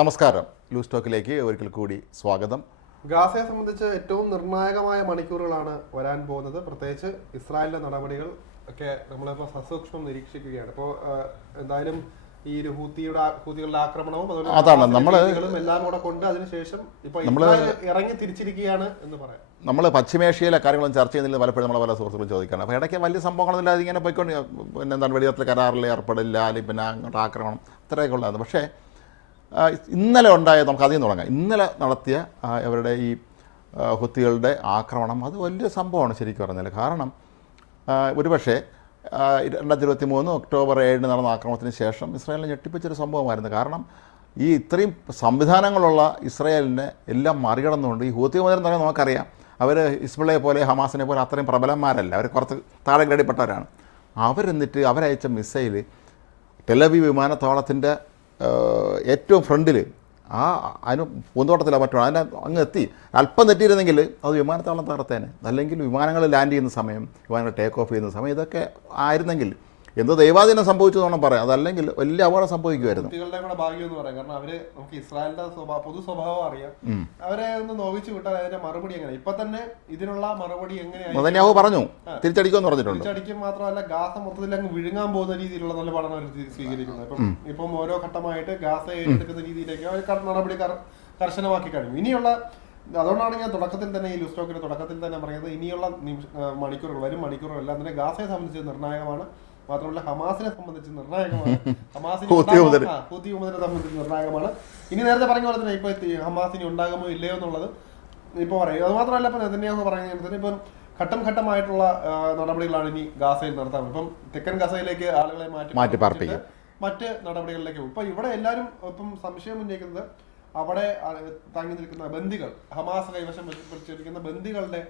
നമസ്കാരം. ലൂസ് ടോക്കിലേക്ക് ഒരിക്കൽ കൂടി സ്വാഗതം. ഗാസയെ സംബന്ധിച്ച് ഏറ്റവും നിർണായകമായ മണിക്കൂറുകളാണ് വരാൻ പോകുന്നത്. പ്രത്യേകിച്ച് ഇസ്രായേലിന്റെ നടപടികൾ ഒക്കെ നമ്മളിപ്പോൾ സസൂക്ഷ്മം നിരീക്ഷിക്കുകയാണ്. ഇപ്പോൾ എന്തായാലും ഈ ഒരു ഹൂത്തിയുടെ ഹൂത്തികളുടെ ആക്രമണവും അതാണ്, നമ്മൾ എല്ലാം കൂടെ കൊണ്ട് അതിനുശേഷം ഇപ്പോൾ നമ്മൾ ഇറങ്ങി തിരിച്ചിരിക്കുകയാണ് എന്ന് പറയാം. നമ്മൾ പശ്ചിമേഷ്യയിലെ കാര്യങ്ങളും ചർച്ച ചെയ്യുന്നതിൽ പലപ്പോഴും നമ്മളെ പല സുഹൃത്തുക്കളും ചോദിക്കുകയാണ് അപ്പോൾ ഇടയ്ക്ക് വലിയ സംഭവങ്ങളൊന്നുമില്ല. അതിങ്ങനെ പോയിക്കൊണ്ട് പിന്നെ എന്താണ് വെടിയത്തിൽ കരാറിൽ ഏർപ്പെടില്ല. അല്ലെങ്കിൽ പിന്നെ അങ്ങോട്ട് ആക്രമണം. ഇത്രയൊക്കെ ഉള്ളതാണ്. പക്ഷേ ഇന്നലെ ഉണ്ടായ നമുക്ക് നിന്ന് തുടങ്ങാം. ഇന്നലെ നടത്തിയ അവരുടെ ഈ ഹുത്തികളുടെ ആക്രമണം അത് വലിയ സംഭവമാണ് ശരിക്കും പറഞ്ഞാൽ. കാരണം ഒരുപക്ഷേ രണ്ടായിരത്തി ഇരുപത്തി മൂന്ന് ഒക്ടോബർ ഏഴിന് നടന്ന ആക്രമണത്തിന് ശേഷം ഇസ്രായേലിനെ ഞെട്ടിപ്പിച്ചൊരു സംഭവമായിരുന്നു. കാരണം ഈ ഇത്രയും സംവിധാനങ്ങളുള്ള ഇസ്രായേലിനെ എല്ലാം മറികടന്നുകൊണ്ട് ഈ ഹൂത്തി മുതൽ തന്നെ നമുക്കറിയാം. അവർ ഇസ്ബിളയെ പോലെ ഹമാസിനെ പോലെ അത്രയും പ്രബലന്മാരല്ല. അവർ കുറച്ച് താഴെ ഗ്രേഡിൽപ്പെട്ടവരാണ്. അവരെന്നിട്ട് അവരയച്ച മിസൈൽ ടെലവി വിമാനത്താവളത്തിന്റെ ഏറ്റവും ഫ്രണ്ടിൽ ആ അതിന് പൂന്തോട്ടത്തിലോ മറ്റോ അതിന്റെ അങ്ങ് എത്തി. അല്പം തെറ്റിയിരുന്നെങ്കിൽ അത് വിമാനത്താവളം തകർത്തേനെ അല്ലെങ്കിൽ വിമാനങ്ങൾ ലാൻഡ് ചെയ്യുന്ന സമയം വിമാനങ്ങൾ ടേക്ക് ഓഫ് ചെയ്യുന്ന സമയം ഇതൊക്കെ ആയിരുന്നെങ്കിൽ എന്തോ ദൈവാധീനം സംഭവിച്ചു വേണം പറയാം. അതല്ലെങ്കിൽ വലിയ അപകടം സംഭവിക്കുമായിരുന്നു. കുട്ടികളുടെ കൂടെ ഭാഗ്യം എന്ന് പറയാം. കാരണം അവർ നമുക്ക് ഇസ്രായേലിന്റെ സ്വഭാവ പൊതു സ്വഭാവം അറിയാം. അവരെ ഒന്ന് നോവിച്ചു വിട്ടാൽ അതിന്റെ മറുപടി എങ്ങനെ? ഇപ്പൊ തന്നെ ഇതിനുള്ള മറുപടി പറഞ്ഞു തിരിച്ചടിക്കുമെന്ന് പറഞ്ഞിട്ടുണ്ട്. തിരിച്ചടിക്കും മാത്രമല്ല ഗാസ മൊത്തത്തിൽ അങ്ങ് വിഴുങ്ങാൻ പോകുന്ന രീതിയിലുള്ള നിലപാടാണ് അവർ സ്വീകരിക്കുന്നത് ഇപ്പം ഇപ്പം ഓരോ ഘട്ടമായിട്ട് ഗാസ ഏറ്റെടുക്കുന്ന രീതിയിലേക്ക് അവർ നടപടി കർ- കർശനമാക്കി കഴിഞ്ഞു. ഇനിയുള്ള അതുകൊണ്ടാണ് ഞാൻ തുടക്കത്തിൽ തന്നെ ഈ ലുസ്റ്റോക്കിന്റെ തുടക്കത്തിൽ തന്നെ പറയുന്നത് ഇനിയുള്ള മണിക്കൂറുകൾ വരും മണിക്കൂറുകൾ എല്ലാം തന്നെ ഗാസയെ സംബന്ധിച്ച് നിർണായകമാണ്. മാത്രമല്ല ഹമാസിനെ സംബന്ധിച്ച് നിർണായകമാണ്. ആ, സംബന്ധിച്ച് നിർണായകമാണ്. ഇനി നേരത്തെ പറഞ്ഞ പോലെ തന്നെ ഇപ്പൊ ഹമാസിനി ഉണ്ടാകുമോ ഇല്ലയോ എന്നുള്ളത് ഇപ്പൊ പറയും. അത് മാത്രമല്ല ഇപ്പൊ നെതന്യാഹു തന്നെ ഇപ്പം ഘട്ടം ഘട്ടമായിട്ടുള്ള നടപടികളാണ് ഇനി ഗാസയിൽ നടത്താൻ ഇപ്പം തെക്കൻ ഗാസയിലേക്ക് ആളുകളെ മാറ്റി മാറ്റി പാർപ്പിച്ചിട്ട് പാർപ്പിക്കും. മറ്റ് നടപടികളിലേക്ക് പോകും. ഇപ്പൊ ഇവിടെ എല്ലാവരും ഇപ്പം സംശയം ഉന്നയിക്കുന്നത് അവിടെ തങ്ങി നിൽക്കുന്ന ബന്ദികൾ ഹമാസ് കൈവശം വെച്ച് പിടിച്ചിരിക്കുന്ന ബന്ദികളുടെ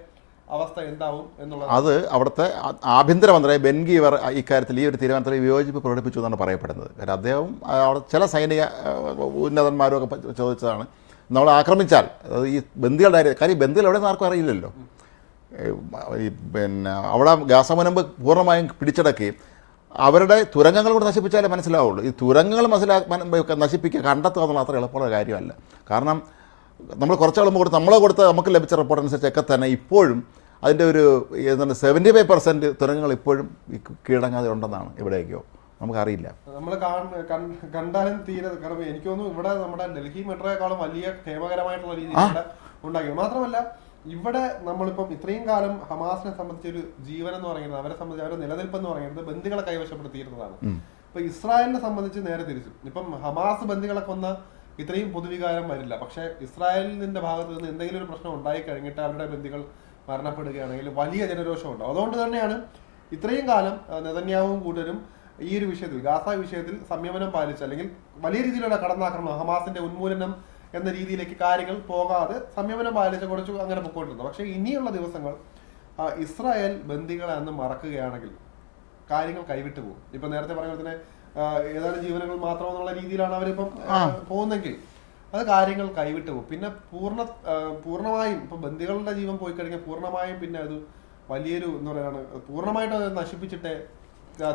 അവസ്ഥ എന്താവും എന്നുള്ളത് അത് അവിടുത്തെ ആഭ്യന്തരമന്ത്രി ബെൻഗീവർ ഇക്കാര്യത്തിൽ ഈ ഒരു തീരുമാനത്തിൽ വിയോജിപ്പ് പ്രകടിപ്പിച്ചു എന്നാണ് പറയപ്പെടുന്നത്. കാരണം അദ്ദേഹം അവിടെ ചില സൈനിക ഉന്നതന്മാരും ഒക്കെ ചോദിച്ചതാണ്. നമ്മൾ ആക്രമിച്ചാൽ അതായത് ഈ ബന്ദികളുടെ കാര്യം കാര്യം ബന്ദികൾ എവിടെ ആർക്കും അറിയില്ലല്ലോ. ഈ പിന്നെ അവിടെ ഗാസമുനമ്പ് പൂർണമായും പിടിച്ചടക്കുകയും അവരുടെ തുരങ്കങ്ങൾ കൂടെ നശിപ്പിച്ചാലേ മനസ്സിലാവുള്ളൂ. ഈ തുരങ്കങ്ങൾ മനസ്സിലാ മന- നശിപ്പിക്കുക കണ്ടെത്തുക എന്നുള്ള അത്ര എളുപ്പമുള്ള കാര്യമല്ല. കാരണം നമ്മൾ കുറച്ചാളുമ്പോൾ കൊടുത്ത് നമ്മളെ കൊടുത്ത് നമുക്ക് ലഭിച്ച റിപ്പോർട്ട് അനുസരിച്ചൊക്കെ തന്നെ ഇപ്പോഴും അതിന്റെ ഒരു എന്താണ് സെവന്റി ഫൈവ് പെർസെന്റ് തുരങ്കങ്ങൾ ഇപ്പോഴും കീഴടങ്ങാതെ ഉണ്ടെന്നാണ് എവിടെയൊക്കെയോ നമുക്കറിയില്ല. നമ്മൾ കണ്ടാലും തീരെ കാരണം എനിക്ക് തോന്നുന്നു ഇവിടെ നമ്മുടെ ഡൽഹി മെട്രോയെക്കാളും വലിയ ക്ഷേമകരമായിട്ടുള്ള രീതിയിൽ ഇവിടെ ഉണ്ടാക്കി. മാത്രമല്ല ഇവിടെ നമ്മളിപ്പം ഇത്രയും കാലം ഹമാസിനെ സംബന്ധിച്ച ഒരു ജീവൻ എന്ന് പറയുന്നത് അവരെ സംബന്ധിച്ച് അവരുടെ നിലനിൽപ്പ് എന്ന് പറയുന്നത് ബന്ധുക്കളെ കൈവശപ്പെടുത്തിയിരുന്നതാണ്. ഇപ്പൊ ഇസ്രായേലിനെ സംബന്ധിച്ച് നേരെ തിരിച്ചു. ഇപ്പം ഹമാസ് ബന്ധുക്കളെ കൊന്ന ഇത്രയും പൊതുവികാരം വരില്ല. പക്ഷേ ഇസ്രായേലിന്റെ ഭാഗത്ത് നിന്ന് എന്തെങ്കിലും ഒരു പ്രശ്നം ഉണ്ടായി കഴിഞ്ഞിട്ട് അവരുടെ ബന്ദികൾ മരണപ്പെടുകയാണെങ്കിൽ വലിയ ജനരോഷം ഉണ്ടാവും അതുകൊണ്ട് തന്നെയാണ് ഇത്രയും കാലം നെതന്യാവും കൂട്ടരും ഈ ഒരു വിഷയത്തിൽ ഗാസ വിഷയത്തിൽ സംയമനം പാലിച്ച് അല്ലെങ്കിൽ വലിയ രീതിയിലുള്ള കടന്നാക്രമണം ഹമാസിന്റെ ഉന്മൂലനം എന്ന രീതിയിലേക്ക് കാര്യങ്ങൾ പോകാതെ സംയമനം പാലിച്ച് കുറച്ച് അങ്ങനെ പൊക്കോണ്ടിരുന്നു. പക്ഷേ ഇനിയുള്ള ദിവസങ്ങൾ ഇസ്രായേൽ ബന്ദികളെ അന്ന് മറക്കുകയാണെങ്കിൽ കാര്യങ്ങൾ കൈവിട്ടു പോകും. ഇപ്പൊ നേരത്തെ പറഞ്ഞ പോലെ തന്നെ ഏതാനും ജീവനങ്ങൾ മാത്രം എന്നുള്ള രീതിയിലാണ് അവരിപ്പം പോകുന്നെങ്കിൽ അത് കാര്യങ്ങൾ കൈവിട്ടു പോകും. പിന്നെ പൂർണ പൂർണമായും ഇപ്പൊ ബന്ദികളുടെ ജീവൻ പോയി കഴിഞ്ഞാൽ പൂർണമായും പിന്നെ അത് വലിയൊരു എന്ന് പറയുകയാണ് പൂർണമായിട്ട് അത് നശിപ്പിച്ചിട്ടേ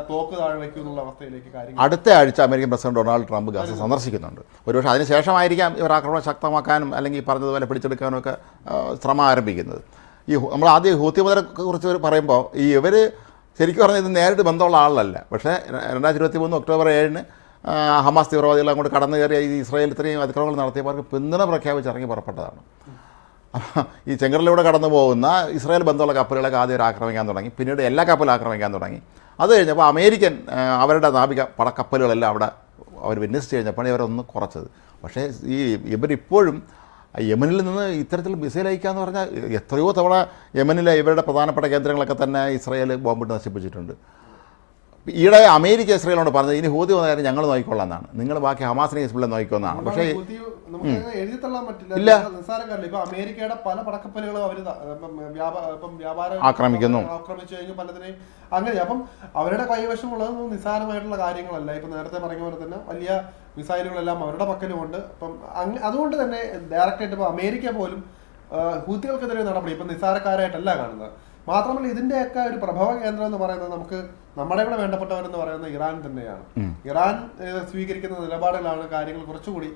തോക്ക് താഴെ വയ്ക്കും എന്നുള്ള അവസ്ഥയിലേക്ക് കാര്യങ്ങൾ അടുത്ത ആഴ്ച American president Donald Trump Gaza സന്ദർശിക്കുന്നുണ്ട്. ഒരുപക്ഷെ അതിനുശേഷമായിരിക്കാം ഇവർ ആക്രമണം ശക്തമാക്കാനും അല്ലെങ്കിൽ പറഞ്ഞതുപോലെ പിടിച്ചെടുക്കാനും ഒക്കെ ശ്രമം ആരംഭിക്കുന്നത്. ഈ നമ്മൾ ആദ്യം ഹൂത്തി മുതലെ കുറിച്ച് പറയുമ്പോൾ ഈ ഇവർ ശരിക്കും പറഞ്ഞാൽ ഇത് നേരിട്ട് ബന്ധമുള്ള ആളല്ല. പക്ഷേ രണ്ടായിരത്തി ഇരുപത്തി മൂന്ന് ഒക്ടോബർ ഏഴിന് ഹമാസ് തീവ്രവാദികൾ അങ്ങോട്ട് കടന്നു കയറിയ ഈ ഇസ്രായേൽ ഇത്രയും അതിക്രമങ്ങൾ നടത്തിയവർക്ക് പിന്തുണ പ്രഖ്യാപിച്ച് ഇറങ്ങി പുറപ്പെട്ടതാണ് ഈ ചെങ്കടലിലൂടെ കടന്നു പോകുന്ന ഇസ്രായേൽ ബന്ധമുള്ള കപ്പലുകളൊക്കെ ആദ്യം ആക്രമിക്കാൻ തുടങ്ങി പിന്നീട് എല്ലാ കപ്പലും ആക്രമിക്കാൻ തുടങ്ങി. അത് കഴിഞ്ഞപ്പോൾ അമേരിക്കൻ അവരുടെ നാവിക പടക്കപ്പലുകളെല്ലാം അവിടെ അവർ വിന്യസിച്ച് കഴിഞ്ഞപ്പോഴാണ് ഇവരൊന്ന് കുറച്ചത്. പക്ഷേ ഈ ഇവരിപ്പോഴും യമനിൽ നിന്ന് ഇത്തരത്തിൽ മിസൈൽ അയക്കാന്ന് പറഞ്ഞാൽ എത്രയോ തവണ യമനിലെ ഇവരുടെ പ്രധാനപ്പെട്ട കേന്ദ്രങ്ങളൊക്കെ തന്നെ ഇസ്രായേൽ ബോംബിട്ട് നശിപ്പിച്ചിട്ടുണ്ട്. ഈയിടെ അമേരിക്ക ഇസ്രയേലിനോട് പറഞ്ഞത് ഇനി ഹൂതി വന്ന കാര്യം ഞങ്ങൾ നോക്കിക്കൊള്ളാം എന്നാണ് നിങ്ങൾ ബാക്കി ഹമാസിനെ ഇസ്ബിളെ നോക്കിക്കൊന്നാണ്. പക്ഷേ ഇല്ല. അമേരിക്കയുടെ പല പടക്കപ്പലുകളും വ്യാപാര ആക്രമിക്കുന്നു. ആക്രമിച്ചു കഴിഞ്ഞു പലതിനെയും. അങ്ങനെ അപ്പം അവരുടെ കൈവശമുള്ളതൊന്നും നിസ്സാരമായിട്ടുള്ള കാര്യങ്ങളല്ല. ഇപ്പൊ നേരത്തെ പറഞ്ഞ പോലെ തന്നെ വലിയ മിസൈലുകളെല്ലാം അവരുടെ പക്കലുമുണ്ട്. അപ്പം അതുകൊണ്ട് തന്നെ ഡയറക്റ്റ് ആയിട്ട് ഇപ്പൊ അമേരിക്ക പോലും ഹൂത്തികൾക്കെതിരെ നടപടി ഇപ്പൊ നിസ്സാരക്കാരായിട്ടല്ല കാണുന്നത്. മാത്രമല്ല ഇതിന്റെയൊക്കെ ഒരു പ്രഭവ കേന്ദ്രം എന്ന് പറയുന്നത് നമുക്ക് നമ്മുടെ ഇവിടെ വേണ്ടപ്പെട്ടവരെന്ന് പറയുന്നത് ഇറാൻ തന്നെയാണ്. ഇറാൻ സ്വീകരിക്കുന്ന നിലപാടുകളാണ് കാര്യങ്ങൾ കുറച്ചുകൂടി.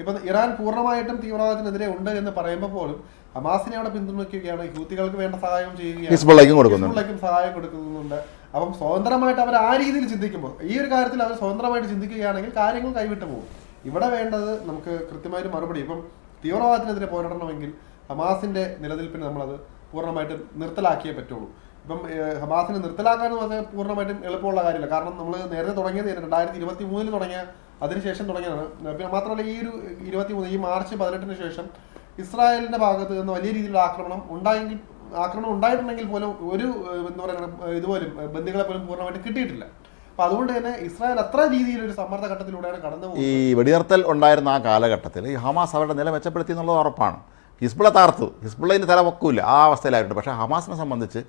ഇപ്പൊ ഇറാൻ പൂർണമായിട്ടും തീവ്രവാദത്തിനെതിരെ ഉണ്ട് എന്ന് പറയുമ്പോൾ പോലും ഹമാസിനെ അവിടെ പിന്തുണയ്ക്കുകയാണ്. ഹൂത്തികൾക്ക് വേണ്ട സഹായം ഹിസ്ബുള്ളയ്ക്കും സഹായം കൊടുക്കുന്നുണ്ട്. അപ്പം സ്വതന്ത്രമായിട്ട് അവർ ആ രീതിയിൽ ചിന്തിക്കുമ്പോൾ ഈ ഒരു കാര്യത്തിൽ അവർ സ്വതന്ത്രമായിട്ട് ചിന്തിക്കുകയാണെങ്കിൽ കാര്യങ്ങൾ കൈവിട്ടു പോകും. ഇവിടെ വേണ്ടത് നമുക്ക് കൃത്യമായൊരു മറുപടി. ഇപ്പം തീവ്രവാദത്തിനെതിരെ പോരാടണമെങ്കിൽ ഹമാസിന്റെ നിലനിൽപ്പിന് നമ്മളത് പൂർണമായിട്ടും നിർത്തലാക്കിയേ പറ്റുള്ളൂ. ഇപ്പം ഹമാസിനെ നിർത്തലാക്കാൻ എന്ന് പറഞ്ഞാൽ പൂർണമായിട്ടും എളുപ്പമുള്ള കാര്യമില്ല. കാരണം നമ്മൾ നേരത്തെ തുടങ്ങിയത് രണ്ടായിരത്തി ഇരുപത്തി മൂന്നിൽ തുടങ്ങിയ അതിനുശേഷം തുടങ്ങിയതാണ്. പിന്നെ മാത്രമല്ല ഈ ഒരു ഇരുപത്തി മൂന്ന് ഈ മാർച്ച് പതിനെട്ടിന് ശേഷം ഇസ്രായേലിന്റെ ഭാഗത്ത് നിന്ന് വലിയ രീതിയിലുള്ള ആക്രമണം ഉണ്ടായെങ്കിൽ ആക്രമണം ഉണ്ടായിട്ടുണ്ടെങ്കിൽ പോലും ഒരു എന്താ പറയുക ഇതുപോലും ബന്ധുക്കളെ പോലും പൂർണമായിട്ട് കിട്ടിയിട്ടില്ല. അപ്പൊ അതുകൊണ്ട് തന്നെ ഇസ്രായേൽ അത്ര രീതിയിൽ ഒരു സമ്മർദ്ദ ഘട്ടത്തിലൂടെയാണ് കടന്നു ഈ വെടിനിർത്തൽ ഉണ്ടായിരുന്ന ആ കാലഘട്ടത്തിൽ ഈ ഹമാസ് അവരുടെ നില മെച്ചപ്പെടുത്തി എന്നുള്ളത് ഉറപ്പാണ്. ഹിസ്ബുള്ള താർത്തു ഹിസ്ബുള്ളതിന് തല പൊക്കൂല. ആ അവസ്ഥയിലായിട്ടുണ്ട്. പക്ഷേ ഹമാസിനെ സംബന്ധിച്ച്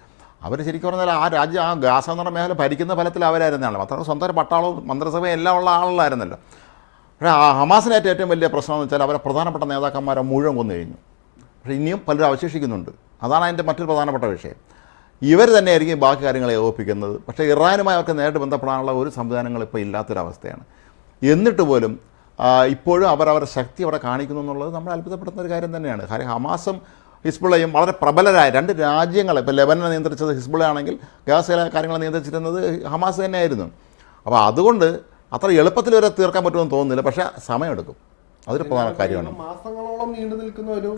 അവർ ശരിക്കും പറഞ്ഞാൽ ആ രാജ്യം ആ ഗാസ എന്ന് പറഞ്ഞ മേഖല ഭരിക്കുന്ന ഫലത്തിൽ അവരായിരുന്നാണ് മാത്രമല്ല സ്വന്തം പട്ടാളവും മന്ത്രിസഭയും എല്ലാം ഉള്ള ആളുകളായിരുന്നല്ലോ പക്ഷേ ആ ഹമാസിനേറ്റ ഏറ്റവും വലിയ പ്രശ്നം എന്ന് വെച്ചാൽ അവരെ പ്രധാനപ്പെട്ട നേതാക്കന്മാരെ മുഴുവൻ കൊന്നു കഴിഞ്ഞു. പക്ഷേ ഇനിയും പലരും അവശേഷിക്കുന്നുണ്ട്. അതാണ് അതിന്റെ മറ്റൊരു പ്രധാനപ്പെട്ട വിഷയം. ഇവർ തന്നെയായിരിക്കും ബാക്കി കാര്യങ്ങളെ ഏകോപിക്കുന്നത് പക്ഷേ ഇറാനുമായി അവർക്ക് നേരിട്ട് ബന്ധപ്പെടാനുള്ള ഒരു സംവിധാനങ്ങൾ ഇപ്പോൾ ഇല്ലാത്തൊരവസ്ഥയാണ്. എന്നിട്ട് പോലും ഇപ്പോഴും അവർ അവരുടെ ശക്തി അവിടെ കാണിക്കുന്നു എന്നുള്ളത് നമ്മൾ അത്ഭുതപ്പെടുന്ന ഒരു കാര്യം തന്നെയാണ്. കാര്യം ഹമാസും ഹിസ്ബുള്ളയും വളരെ പ്രബലരായ രണ്ട് രാജ്യങ്ങളെ ഇപ്പോൾ ലെബനെ നിയന്ത്രിച്ചത് ഹിസ്ബുള്ള ആണെങ്കിൽ ഗാസയിലെ കാര്യങ്ങൾ നിയന്ത്രിച്ചിരുന്നത് ഹമാസ് തന്നെയായിരുന്നു. അപ്പോൾ അതുകൊണ്ട് അത്ര എളുപ്പത്തിൽ വരെ തീർക്കാൻ പറ്റുമെന്ന് തോന്നുന്നില്ല പക്ഷേ സമയമെടുക്കും. അതൊരു പ്രധാന കാര്യമാണ്. മാസങ്ങളോളം നീണ്ടു നിൽക്കുന്ന ഒരു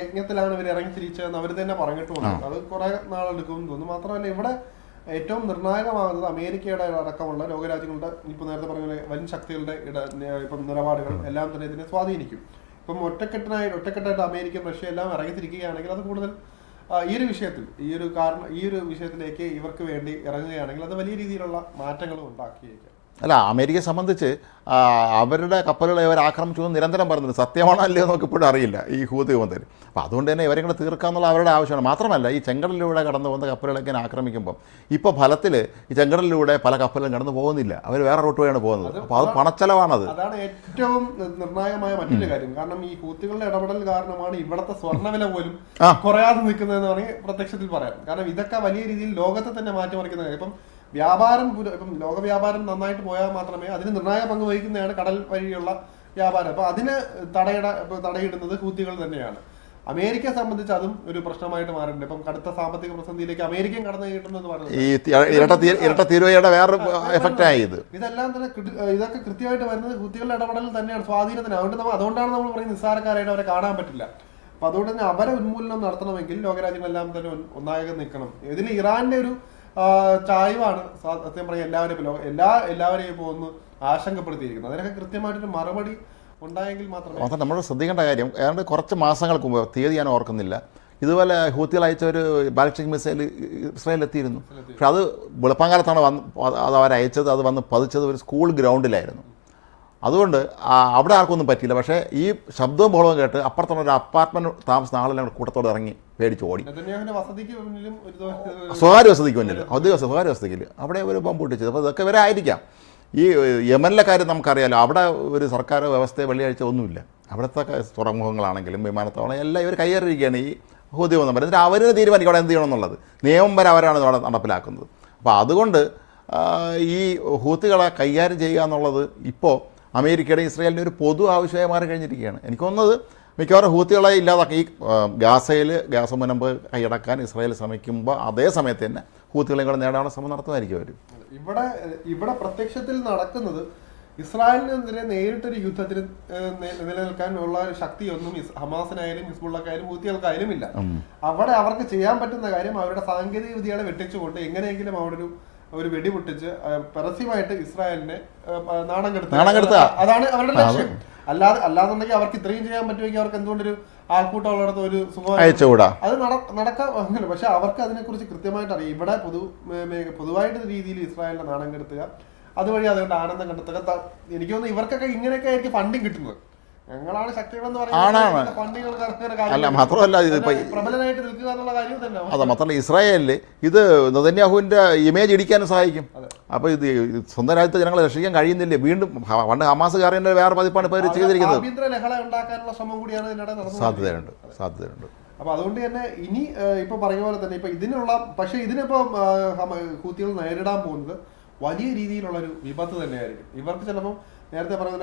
യജ്ഞത്തിലാണ് ഇവർ ഇറങ്ങി തിരിച്ചതെന്ന് അവർ തന്നെ പറഞ്ഞിട്ടുണ്ട് അത് കുറെ നാളെടുക്കും തോന്നുന്നു. മാത്രമല്ല ഇവിടെ ഏറ്റവും നിർണായകമാകുന്നത് അമേരിക്കയുടെ അടക്കമുള്ള ലോകരാജ്യങ്ങളുടെ ഇപ്പൊ നേരത്തെ പറഞ്ഞ പോലെ വൻ ശക്തികളുടെ ഇട ഇപ്പം നിലപാടുകൾ എല്ലാം തന്നെ ഇതിനെ സ്വാധീനിക്കും. ഇപ്പം ഒറ്റക്കെട്ടിനായി ഒറ്റക്കെട്ടായിട്ട് അമേരിക്ക റഷ്യ എല്ലാം ഇറങ്ങിത്തിരിക്കുകയാണെങ്കിൽ അത് കൂടുതൽ ഈ ഒരു വിഷയത്തിൽ ഈ ഒരു കാരണം ഈ ഒരു വിഷയത്തിലേക്ക് ഇവർക്ക് വേണ്ടി ഇറങ്ങുകയാണെങ്കിൽ അത് വലിയ രീതിയിലുള്ള മാറ്റങ്ങളും ഉണ്ടാക്കിയേക്കാം. അല്ല അമേരിക്കയെ സംബന്ധിച്ച് അവരുടെ കപ്പലുകളെ ഇവർ ആക്രമിച്ചു എന്ന് നിരന്തരം പറയുന്നത് സത്യമാണോ അല്ലയോ നമുക്ക് ഇപ്പോഴും അറിയില്ല ഈ ഹൂതി വന്നതിൽ അപ്പോൾ അതുകൊണ്ട് തന്നെ ഇവരെ കൂടെ തീർക്കാമെന്നുള്ള അവരുടെ ആവശ്യമാണ്. മാത്രമല്ല ഈ ചെങ്കടലിലൂടെ കടന്നു പോകുന്ന കപ്പലുകളൊക്കെ ഇങ്ങനെ ആക്രമിക്കുമ്പോൾ ഇപ്പോൾ ഫലത്തിൽ ഈ ചെങ്കടലിലൂടെ പല കപ്പലും കടന്നു പോകുന്നില്ല. അവർ വേറെ റൂട്ട് വഴിയാണ് പോകുന്നത്. അപ്പോൾ അത് പണച്ചെലവാണത്. അതാണ് ഏറ്റവും നിർണായകമായ മറ്റൊരു കാര്യം. കാരണം ഈ ഹൂത്തികളുടെ ഇടപെടൽ കാരണമാണ് ഇവിടുത്തെ സ്വർണവില പോലും. കുറയാതെ നിൽക്കുന്നതെന്ന് വേണമെങ്കിൽ പ്രത്യക്ഷത്തിൽ പറയാം. കാരണം ഇതൊക്കെ വലിയ രീതിയിൽ ലോകത്തെ തന്നെ മാറ്റിമറിക്കുന്ന കാര്യം. ഇപ്പം വ്യാപാരം പുര- ഇപ്പം ലോക വ്യാപാരം നന്നായിട്ട് പോയാൽ മാത്രമേ അതിന് നിർണായക പങ്ക് വഹിക്കുന്നതാണ് കടൽ വഴിയുള്ള വ്യാപാരം. അപ്പൊ അതിന് തടയിട തടയിടുന്നത് ഹൂത്തികൾ തന്നെയാണ്. അമേരിക്കയെ സംബന്ധിച്ച് അതും ഒരു പ്രശ്നമായിട്ട് മാറിയിട്ടുണ്ട്. ഇപ്പം കടുത്ത സാമ്പത്തിക പ്രതിസന്ധിയിലേക്ക് അമേരിക്കയും കടന്നു കിട്ടുന്നത് പറഞ്ഞത് ഇരട്ട തീരുവയുടെ എഫക്റ്റായി ഇത്. ഇതെല്ലാം തന്നെ ഇതൊക്കെ കൃത്യമായിട്ട് വരുന്നത് കുട്ടികളുടെ ഇടപെടൽ തന്നെയാണ് സ്വാധീനത്തിന്. അതുകൊണ്ട് നമ്മൾ അതുകൊണ്ടാണ് നമ്മൾ പറയുന്നത് നിസ്സാരക്കാരായിട്ട് അവരെ കാണാൻ പറ്റില്ല. അപ്പൊ അതുകൊണ്ട് തന്നെ അവരെ ഉന്മൂലനം നടത്തണമെങ്കിൽ ലോകരാജ്യങ്ങളെല്ലാം തന്നെ ഒന്നായകം നിൽക്കണം. ഇതിൽ ഇറാന്റെ ഒരു ചായ്വാണ്. സത്യം പറയാം എല്ലാവരെയും എല്ലാ എല്ലാവരെയും ഇപ്പോൾ ഒന്ന് ആശങ്കപ്പെടുത്തിയിരിക്കുന്നത് അതിനൊക്കെ കൃത്യമായിട്ടൊരു മറുപടി ഉണ്ടായെങ്കിൽ മാത്രമേ മാത്രം നമ്മൾ ശ്രദ്ധിക്കേണ്ട കാര്യം ഏതാണ്ട് കുറച്ച് മാസങ്ങൾക്ക് മുമ്പ് തീയതി ഞാൻ ഓർക്കുന്നില്ല. ഇതുപോലെ ഹൂത്തികൾ അയച്ച ഒരു ബാലിസ്റ്റിക് മിസൈൽ ഇസ്രായേൽ എത്തിയിരുന്നു. പക്ഷെ അത് വെളുപ്പാങ്കാലത്താണ് വന്ന് അത് അവർ അയച്ചത് അത് വന്ന് പതിച്ചത് ഒരു സ്കൂൾ ഗ്രൗണ്ടിലായിരുന്നു. അതുകൊണ്ട് അവിടെ ആർക്കൊന്നും പറ്റിയില്ല. പക്ഷേ ഈ ശബ്ദവും ബഹളവും കേട്ട് അപ്പുറത്തുള്ള ഒരു അപ്പാർട്ട്മെന്റ് താമസിക്കുന്ന ആളെല്ലാം കൂട്ടത്തോടെ ഇറങ്ങി പേടിച്ച് ഓടി. സ്വകാര്യ വസതിക്ക് മുന്നിൽ ഔദ്യോഗിക സ്വകാര്യ വസതിക്കില്ല അവിടെ ഒരു ബോംബ് പൊട്ടിച്ചത് അപ്പോൾ ഇതൊക്കെ വരെ ആയിരിക്കാം ഈ യമനിലെ കാര്യം നമുക്കറിയാലോ. അവിടെ ഒരു സർക്കാർ വ്യവസ്ഥയെ വെള്ളിയാഴ്ച ഒന്നുമില്ല. അവിടുത്തെ തുറമുഖങ്ങളാണെങ്കിലും വിമാനത്താവളം എല്ലാം ഇവർ കയ്യേറിയിരിക്കുകയാണ് ഈ ഹൂതി വന്നവർ എന്നിട്ട് അവരിന് തീരുമാനിക്കും അവിടെ എന്ത് ചെയ്യണം എന്നുള്ളത്. നിയമം വരെ അവരാണ് അവിടെ നടപ്പിലാക്കുന്നത്. അപ്പോൾ അതുകൊണ്ട് ഈ ഹൂത്തുകളെ കൈകാര്യം ചെയ്യുക എന്നുള്ളത് ഇപ്പോൾ അമേരിക്കയുടെ ഇസ്രായേലിന്റെ ഒരു പൊതു ആവശ്യമായി മാറി കഴിഞ്ഞിരിക്കുകയാണ്. എനിക്ക് തോന്നുന്നത് മിക്കവാറും ഹൂത്തികളെ ഇല്ലാതാക്കി. ഈ ഗാസയിൽ ഗാസ മുനമ്പ് കൈയടക്കാൻ ഇസ്രായേൽ ശ്രമിക്കുമ്പോൾ അതേ സമയത്ത് തന്നെ ഹൂത്തികളെ കൂടെ നേടാനുള്ള ശ്രമം നടത്തുമായിരിക്കും അവർ ഇവിടെ ഇവിടെ പ്രത്യക്ഷത്തിൽ നടക്കുന്നത് ഇസ്രായേലിനെതിരെ നേരിട്ടൊരു യുദ്ധത്തിന് നിലനിൽക്കാനുള്ള നിലനിൽക്കാൻ ഉള്ള ഒരു ശക്തിയൊന്നും ഹമാസിനായാലും ഹിസ്ബുള്ളക്കായാലും ഹൂത്തികൾക്കായാലും ഇല്ല അവിടെ അവർക്ക് ചെയ്യാൻ പറ്റുന്ന കാര്യം അവരുടെ സാങ്കേതിക വിദ്യകളെ വെട്ടിച്ചുകൊണ്ട് എങ്ങനെയെങ്കിലും അവിടെ ഒരു ഒരു വെടി പൊട്ടിച്ച് ഏഹ്, പരസ്യമായിട്ട് ഇസ്രായേലിനെ നാണം കെടുത്തുക നാണം കെടുത്തുക. അതാണ് അവരുടെ ലക്ഷ്യം. അല്ലാതെ അല്ലാന്നുണ്ടെങ്കിൽ അവർക്ക് ഇത്രയും ചെയ്യാൻ പറ്റുമെങ്കിൽ അവർക്ക് എന്തുകൊണ്ടൊരു ആൾക്കൂട്ടം ഉള്ളിടത്ത് ഒരു സുഖം അയച്ചുകൂടാ അത് നട- നടക്കാൻ പക്ഷെ അവർക്ക് അതിനെക്കുറിച്ച് കൃത്യമായിട്ട് അറിയാം. ഇവിടെ പൊതു പൊതുവായിട്ട് രീതിയിൽ ഇസ്രായേലിനെ നാണം കെടുത്തുക അതുവഴി അതുകൊണ്ട് ആനന്ദം കണ്ടെത്തുക. എനിക്ക് തോന്നുന്നു ഇവർക്കൊക്കെ ഇങ്ങനെയൊക്കെ ആയിരിക്കും ഫണ്ടിങ് കിട്ടുന്നത്. ആണാണ്. അല്ല മാത്രമല്ല ഇത് അതെ മാത്രമല്ല ഇസ്രായേലിൽ ഇത് നദന്യാഹുവിന്റെ ഇമേജ് ഇടിക്കാനും സഹായിക്കും. അപ്പോൾ ഇത് സ്വന്തം രാജ്യത്തെ ജനങ്ങളെ രക്ഷിക്കാൻ കഴിയുന്നില്ല? വീണ്ടും പണ്ട് ഹമാസ് കാറിന്റെ വേറെ പതിപ്പാണ് ഇപ്പോൾ ചെയ്തിരിക്കുന്നത്. സാധ്യതയുണ്ട് സാധ്യതയുണ്ട്. അപ്പൊ അതുകൊണ്ട് തന്നെ ഇനി ഇപ്പൊ പറഞ്ഞ പോലെ തന്നെ ഇപ്പൊ ഇതിനുള്ള പക്ഷെ ഇതിനിപ്പോ ഹൂത്തികൾ നേരിടാൻ പോകുന്നത് വലിയ രീതിയിലുള്ള ഒരു വിപത്ത് തന്നെയായിരിക്കും. ഇവർക്ക് ചിലപ്പോൾ നേരത്തെ പറഞ്ഞ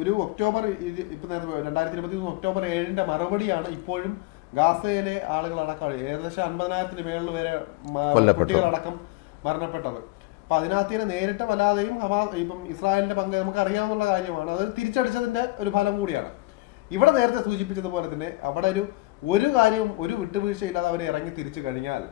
ഒരു ഒക്ടോബർ ഇപ്പം നേരത്തെ രണ്ടായിരത്തി ഇരുപത്തി മൂന്ന് ഒക്ടോബർ ഏഴിന്റെ മറുപടിയാണ് ഇപ്പോഴും ഗാസയിലെ ആളുകൾ അടക്കം ഏകദേശം അൻപതിനായിരത്തിന് മേളിൽ വരെ. കുട്ടികളടക്കം മരണപ്പെട്ടത്. അപ്പൊ അതിനകത്തിന് നേരിട്ട് വല്ലാതെയും ഹമാ ഇപ്പം ഇസ്രായേലിന്റെ പങ്ക് നമുക്ക് അറിയാവുന്ന കാര്യമാണ്. അത് തിരിച്ചടിച്ചതിന്റെ ഒരു ഫലം കൂടിയാണ്. ഇവിടെ നേരത്തെ സൂചിപ്പിച്ചതുപോലെ തന്നെ അവിടെ ഒരു ഒരു കാര്യവും ഒരു വിട്ടുവീഴ്ചയില്ലാതെ അവരെ ഇറങ്ങി തിരിച്ചു കഴിഞ്ഞാൽ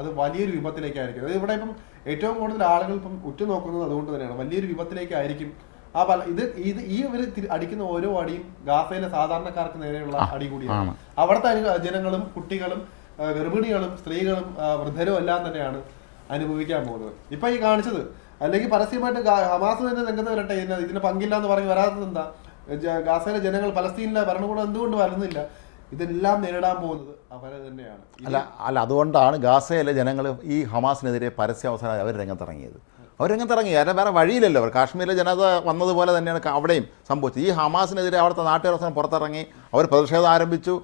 അത് വലിയൊരു വിപത്തിലേക്കായിരിക്കും. അത് ഇവിടെ ഇപ്പം ഏറ്റവും കൂടുതൽ ആളുകൾ ഇപ്പം ഉറ്റുനോക്കുന്നത് അതുകൊണ്ട് തന്നെയാണ്. വലിയൊരു വിപത്തിലേക്കായിരിക്കും ആ പല ഇത് ഇത് ഈ ഇവർ അടിക്കുന്ന ഓരോ അടിയും ഗാസയിലെ സാധാരണക്കാർക്ക് നേരെയുള്ള അടി കൂടിയാണ്. അവിടുത്തെ ജനങ്ങളും കുട്ടികളും ഗർഭിണികളും സ്ത്രീകളും വൃദ്ധരും എല്ലാം തന്നെയാണ് അനുഭവിക്കാൻ പോകുന്നത്. ഇപ്പൊ ഈ കാണിച്ചത് അല്ലെങ്കിൽ പരസ്യമായിട്ട് ഹമാസ് തന്നെ രംഗത്ത് വരട്ടെ ഇതിന് പങ്കില്ല എന്ന് പറഞ്ഞ് വരാത്തത് എന്താ? ഗാസയിലെ ജനങ്ങൾ പലസ്തീനിലെ ഭരണകൂടം എന്തുകൊണ്ട് വരുന്നില്ല ഇതെല്ലാം നേരിടാൻ പോകുന്നത് അവരെ തന്നെയാണ്. അല്ല അല്ല അതുകൊണ്ടാണ് ഗാസയിലെ ജനങ്ങൾ ഈ ഹമാസിനെതിരെ പരസ്യ പരസ്യാവസാനം അവർ രംഗത്തിറങ്ങിയത്. അവർ ഇറങ്ങി അല്ല വേറെ വഴിയില്ലല്ലോ. അവർ കാശ്മീരിലെ ജനത വന്നതുപോലെ തന്നെയാണ് അവിടെയും സംഭവിച്ചത്. ഈ ഹമാസിനെതിരെ അവിടുത്തെ നാട്ടുകാർ പുറത്തിറങ്ങി അവർ പ്രതിഷേധം ആരംഭിച്ചു.